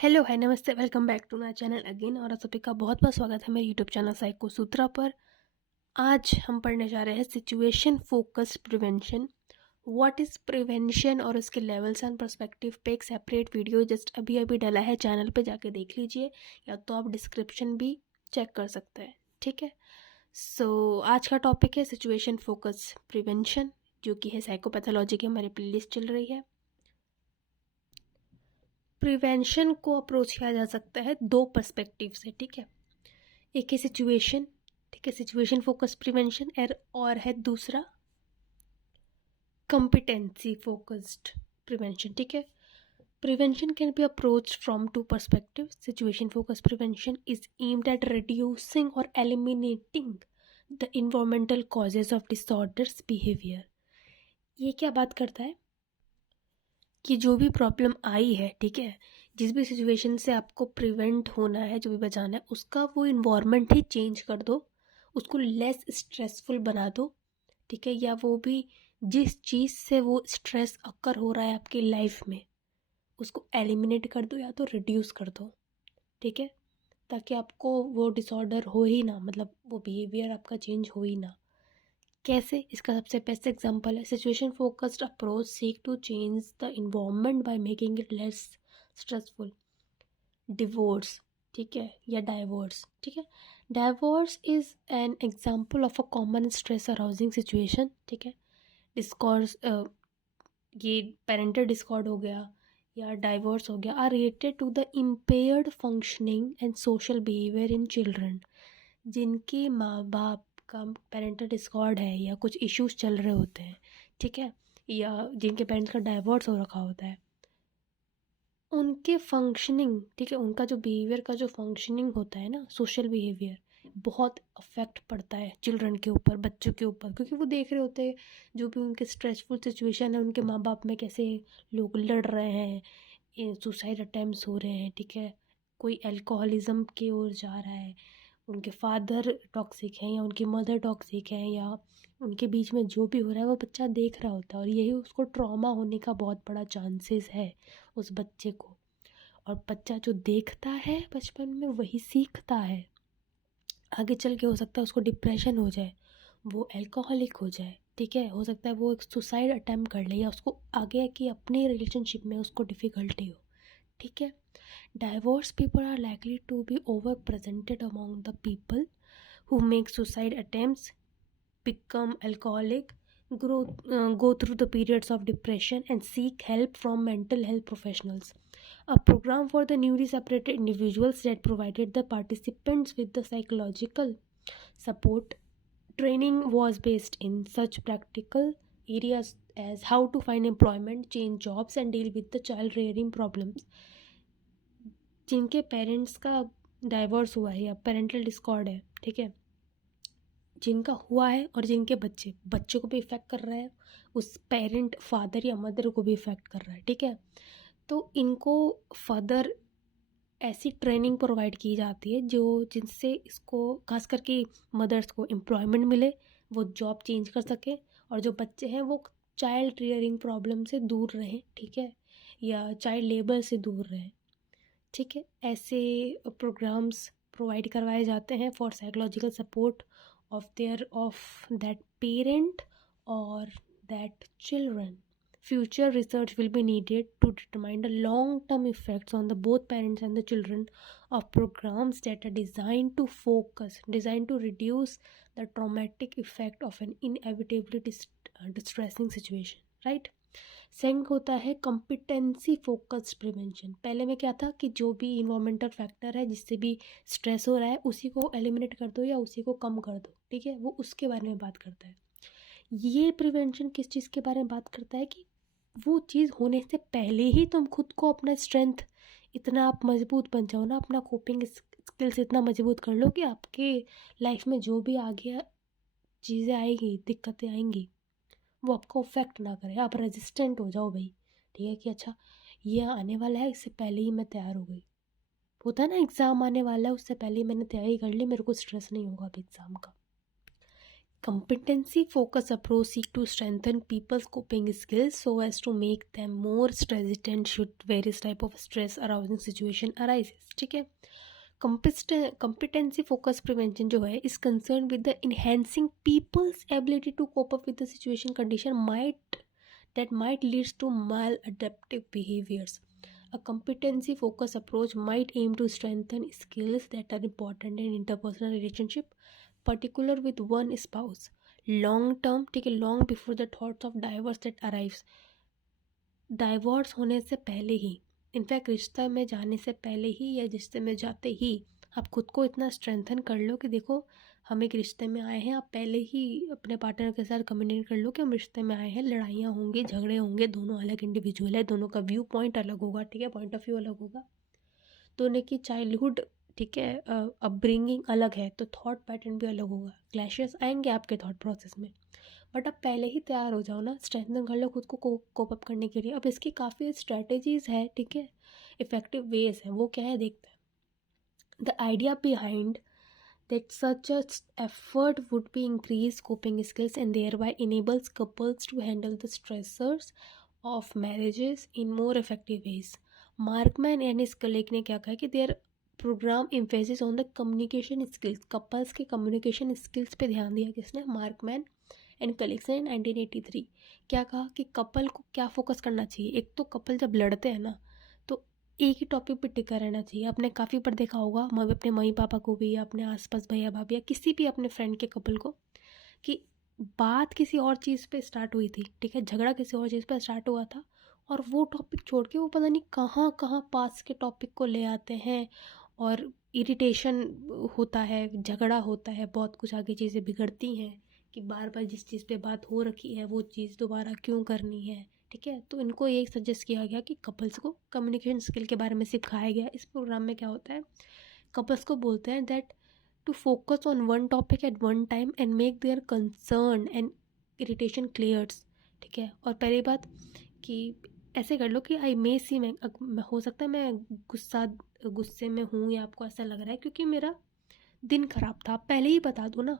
Hello hi नमस्ते welcome back to my channel again और आप सभी का बहुत बहुत स्वागत है मेरे यूट्यूब चैनल साइको सूत्रा पर। आज हम पढ़ने जा रहे हैं situation focused prevention. What is prevention और उसके लेवल्स एंड पर्सपेक्टिव पे एक सेपरेट वीडियो जस्ट अभी अभी डला है, चैनल पे जाके देख लीजिए या तो आप डिस्क्रिप्शन भी चेक कर सकते हैं। ठीक है, सो आज का टॉपिक है सिचुएशन फोकस्ड प्रिवेंशन, जो कि है साइकोपैथोलॉजी की हमारी प्लेलिस्ट चल रही है। प्रिवेंशन को अप्रोच किया जा सकता है दो पर्सपेक्टिव से। ठीक है, एक है सिचुएशन, ठीक है, सिचुएशन फोकस प्रिवेंशन, और है दूसरा कंपिटेंसी फोकस्ड प्रिवेंशन। ठीक है, prevention can be approach from two perspective. Situation focus prevention is aimed at reducing और eliminating the environmental causes of disorders behaviour. ये क्या बात करता है कि जो भी प्रॉब्लम आई है, ठीक है, जिस भी सिचुएशन से आपको प्रिवेंट होना है, जो भी बचाना है, उसका वो इन्वायरमेंट ही चेंज कर दो, उसको लेस स्ट्रेसफुल बना दो। ठीक है, या वो भी जिस चीज़ से वो स्ट्रेस अकर हो रहा है आपकी लाइफ में, उसको एलिमिनेट कर दो या तो रिड्यूस कर दो। ठीक है, ताकि आपको वो डिसऑर्डर हो ही ना, मतलब वो बिहेवियर आपका चेंज हो ही ना। कैसे? इसका सबसे बेस्ट एग्जांपल है situation focused approach seek to change the environment by making it less stressful. Divorce, ठीक है, या डाइवोर्स। ठीक है, divorce is an example of a common stress arousing situation. ठीक है, डिस्कॉर्स, ये पेरेंटल डिस्कॉर्ड हो गया या डाइवोर्स हो गया, are related to the impaired functioning and social behaviour in children. जिनके माँ बाप का पेरेंटल डिस्कॉर्ड है या कुछ इश्यूज चल रहे होते हैं, ठीक है, या जिनके पेरेंट्स का डाइवोर्स हो रखा होता है, उनके फंक्शनिंग, ठीक है, उनका जो बिहेवियर का जो फंक्शनिंग होता है ना, सोशल बिहेवियर, बहुत अफेक्ट पड़ता है चिल्ड्रन के ऊपर, बच्चों के ऊपर, क्योंकि वो देख रहे होते हैं जो भी उनके स्ट्रेसफुल सिचुएशन है, उनके माँ बाप में कैसे लोग लड़ रहे हैं, सुसाइड अटैम्प्ट्स हो रहे हैं, ठीक है, कोई अल्कोहलिज्म की ओर जा रहा है, उनके फादर टॉक्सिक हैं या उनकी मदर टॉक्सिक है, या उनके बीच में जो भी हो रहा है वो बच्चा देख रहा होता है, और यही उसको ट्रॉमा होने का बहुत बड़ा चांसेस है उस बच्चे को। और बच्चा जो देखता है बचपन में वही सीखता है। आगे चल के हो सकता है उसको डिप्रेशन हो जाए, वो अल्कोहलिक हो जाए, ठीक है, हो सकता है वो एक सुसाइड अटैम्प्ट कर ले, या उसको आगे की अपनी रिलेशनशिप में उसको डिफ़िकल्टी हो। ठीक है, divorce people are likely to be over presented among the people who make suicide attempts, become alcoholic, go through the periods of depression, and seek help from mental health professionals. A program for the newly separated individuals that provided the participants with the psychological support training was based in such practical areas as how to find employment, change jobs, and deal with the child rearing problems. जिनके parents का divorce हुआ है या parental Discord है, ठीक है, जिनका हुआ है और जिनके बच्चों को भी इफ़ेक्ट कर रहा है, उस पेरेंट फादर या मदर को भी इफ़ेक्ट कर रहा है। ठीक है, तो इनको फर्दर ऐसी ट्रेनिंग प्रोवाइड की जाती है जो जिनसे इसको खास करके मदर्स को एम्प्लॉयमेंट मिले, वो जॉब चेंज कर सके, और जो बच्चे हैं वो चाइल्ड रियरिंग प्रॉब्लम से दूर रहें, ठीक है, या चाइल्ड लेबर से दूर रहें। ठीक है, ऐसे प्रोग्राम्स प्रोवाइड करवाए जाते हैं for psychological support of that parent और that children. Future research will be needed to determine the long-term effects on the both parents and the children of programs that are designed to reduce the traumatic effect of an inevitably distressing situation, right? Second होता है competency focused prevention. पहले में क्या था कि जो भी environmental factor है जिससे भी स्ट्रेस हो रहा है उसी को एलिमिनेट कर दो या उसी को कम कर दो, ठीक है, वो उसके बारे में बात करता है। ये प्रिवेंशन किस चीज़ के बारे में बात करता है कि वो चीज़ होने से पहले ही तुम खुद को अपना स्ट्रेंथ इतना आप मजबूत बन जाओ ना, अपना कोपिंग स्किल्स इतना मजबूत कर लो कि आपके लाइफ में जो भी आगे चीज़ें आएगी, दिक्कतें आएंगी, वो आपको अफेक्ट ना करे, आप रेजिस्टेंट हो जाओ भाई। ठीक है, कि अच्छा ये आने वाला है, इससे पहले ही मैं तैयार हो गई। होता है ना, एग्ज़ाम आने वाला है, उससे पहले ही मैंने तैयारी कर ली, मेरे को स्ट्रेस नहीं होगा अभी एग्ज़ाम का। Competency focused approach seek to strengthen people's coping skills so as to make them more stress resistant should various type of stress arousing situation arises. ठीक है. Competency focused prevention जो है is concerned with the enhancing people's ability to cope up with the situation condition that might lead to maladaptive behaviors. A competency focused approach might aim to strengthen skills that are important in interpersonal relationship, particular with one spouse, long term, ठीक है, long before the thoughts of divorce that arrives. Divorce होने से पहले ही, in fact रिश्ता में जाने से पहले ही या रिश्ते में जाते ही आप खुद को इतना स्ट्रेंथन कर लो कि देखो हम एक रिश्ते में आए हैं. आप पहले ही अपने पार्टनर के साथ कम्युनिकेट कर लो कि हम रिश्ते में आए हैं, लड़ाइयाँ होंगी, झगड़े होंगे, दोनों अलग इंडिविजुअल है, दोनों का व्यू पॉइंट अलग होगा, ठीक है, पॉइंट ऑफ व्यू अलग होगा, दोनों की चाइल्डहुड, ठीक है, अपब्रिंगिंग अलग है, तो थॉट पैटर्न भी अलग होगा, क्लैशेस आएंगे आपके थॉट प्रोसेस में. बट आप पहले ही तैयार हो जाओ ना, स्ट्रेंथन कर लो खुद को कोप अप करने के लिए. अब इसकी काफ़ी स्ट्रेटेजीज़ है, ठीक है, इफ़ेक्टिव वेज है, वो क्या है देखते हैं. The idea behind that such a effort would be increase coping skills and thereby enables couples to handle the stressors of marriages in more effective ways. Markman and his colleague ने क्या कहा कि their program emphasis on the communication skills, couples के communication skills पे ध्यान दिया किसने, मार्कमैन and colleagues ने 1983. क्या कहा कि कपल को क्या फोकस करना चाहिए. एक तो कपल जब लड़ते हैं ना तो एक ही टॉपिक पे टिका रहना चाहिए. आपने काफ़ी पर देखा होगा, अपने मम्मी पापा को भी या अपने आसपास भैया भाभी या किसी भी अपने फ्रेंड के कपल को, कि बात किसी और चीज़ पे स्टार्ट हुई थी, ठीक है, झगड़ा किसी और चीज़ पे स्टार्ट हुआ था और वो टॉपिक छोड़ के वो पता नहीं कहाँ कहाँ पास के टॉपिक को ले आते हैं और इरिटेशन होता है, झगड़ा होता है, बहुत कुछ आगे चीज़ें बिगड़ती हैं कि बार बार जिस चीज़ पे बात हो रखी है वो चीज़ दोबारा क्यों करनी है, ठीक है. तो इनको ये सजेस्ट किया गया कि कपल्स को कम्युनिकेशन स्किल के बारे में सिखाया गया. इस प्रोग्राम में क्या होता है, कपल्स को बोलते हैं that to focus on one topic at one time and make their concern and irritation clears, ठीक है. और पहली बात कि ऐसे कर लो कि आई मे सी, मैं हो सकता है मैं गुस्से में हूँ या आपको ऐसा लग रहा है क्योंकि मेरा दिन ख़राब था. आप पहले ही बता दो ना,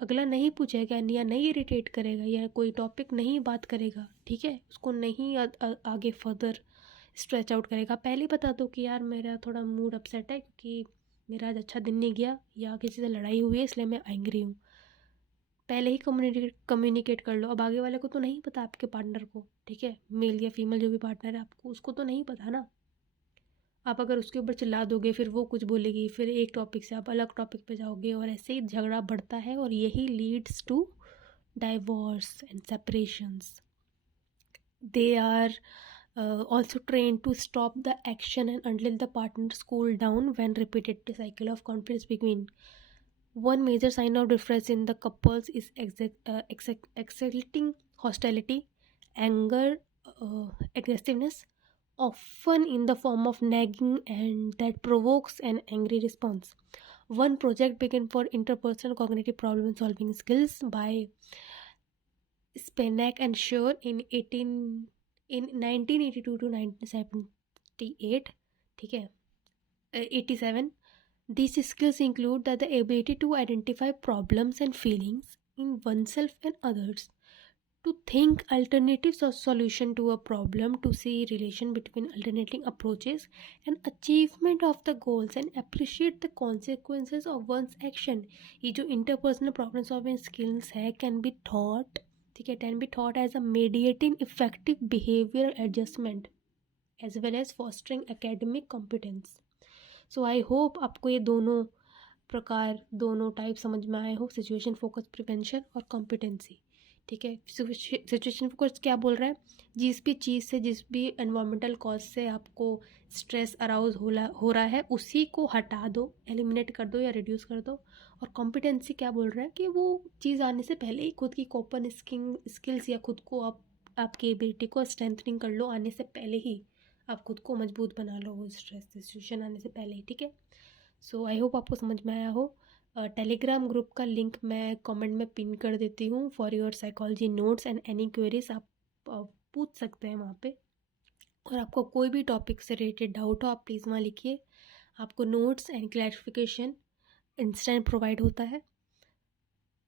अगला नहीं पूछेगा या नहीं इरिटेट करेगा या कोई टॉपिक नहीं बात करेगा, ठीक है, उसको नहीं आगे फर्दर स्ट्रेच आउट करेगा. पहले ही बता दो कि यार मेरा थोड़ा मूड अपसेट है क्योंकि मेरा आज अच्छा दिन नहीं गया या किसी से लड़ाई हुई है इसलिए मैं एंग्री हूँ. पहले ही कम्युनिकेट कर लो. अब आगे वाले को तो नहीं पता, आपके पार्टनर को, ठीक है, मेल या फीमेल जो भी पार्टनर है आपको, उसको तो नहीं पता ना. आप अगर उसके ऊपर चिल्ला दोगे फिर वो कुछ बोलेगी, फिर एक टॉपिक से आप अलग टॉपिक पे जाओगे और ऐसे ही झगड़ा बढ़ता है और यही leads to divorce and separations. They are also trained to stop the action and until the partners cool down when repeated the cycle of conflicts begin. One major sign of difference in the couples is exhibiting hostility, anger, aggressiveness, often in the form of nagging, and that provokes an angry response. One project began for interpersonal cognitive problem solving skills by Spenak and Schur in 1982 to 1978, ठीक है, 87. These skills include that the ability to identify problems and feelings in oneself and others, to think alternative solution to a problem, to see relation between alternating approaches and achievement of the goals and appreciate the consequences of one's action. ये जो interpersonal problem solving skills है can be taught, ठीक है, can be taught as a mediating effective behavior adjustment as well as fostering academic competence. So I hope आपको ये दोनों प्रकार, दोनों टाइप समझ में आए हो, सिचुएशन फोकस प्रिवेंशन और कॉम्पिटेंसी, ठीक है. सिचुएशन फोकस क्या बोल रहा है, जिस भी चीज़ से, जिस भी एनवायरमेंटल कॉज से आपको स्ट्रेस अराउज हो रहा है उसी को हटा दो, एलिमिनेट कर दो या रिड्यूस कर दो. और कॉम्पिटेंसी क्या बोल रहा है कि वो चीज़ आने से पहले ही खुद की कोपन स्किल्स या खुद को आपकी एबिलिटी को स्ट्रेंथनिंग कर लो, आने से पहले ही आप खुद को मजबूत बना लो वो स्ट्रेस सिचुएशन आने से पहले ही, ठीक है. सो आई होप आपको समझ में आया हो. टेलीग्राम ग्रुप का लिंक मैं कमेंट में पिन कर देती हूँ for your psychology notes and any queries. आप पूछ सकते हैं वहाँ पे, और आपको कोई भी टॉपिक से रिलेटेड डाउट हो आप प्लीज़ वहाँ लिखिए. आपको notes and clarification instant provide होता है.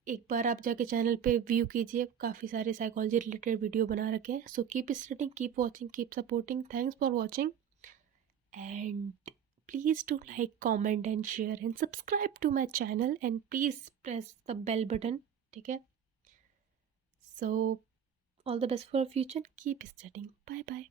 एक बार आप जाके चैनल पे व्यू कीजिए, काफ़ी सारे साइकोलॉजी रिलेटेड वीडियो बना रखे हैं. So keep studying, keep watching, keep supporting. Thanks for watching and please do like, comment and share and subscribe to my channel and please press the bell button. ठीक है? So all the best for your future. Keep studying. Bye bye.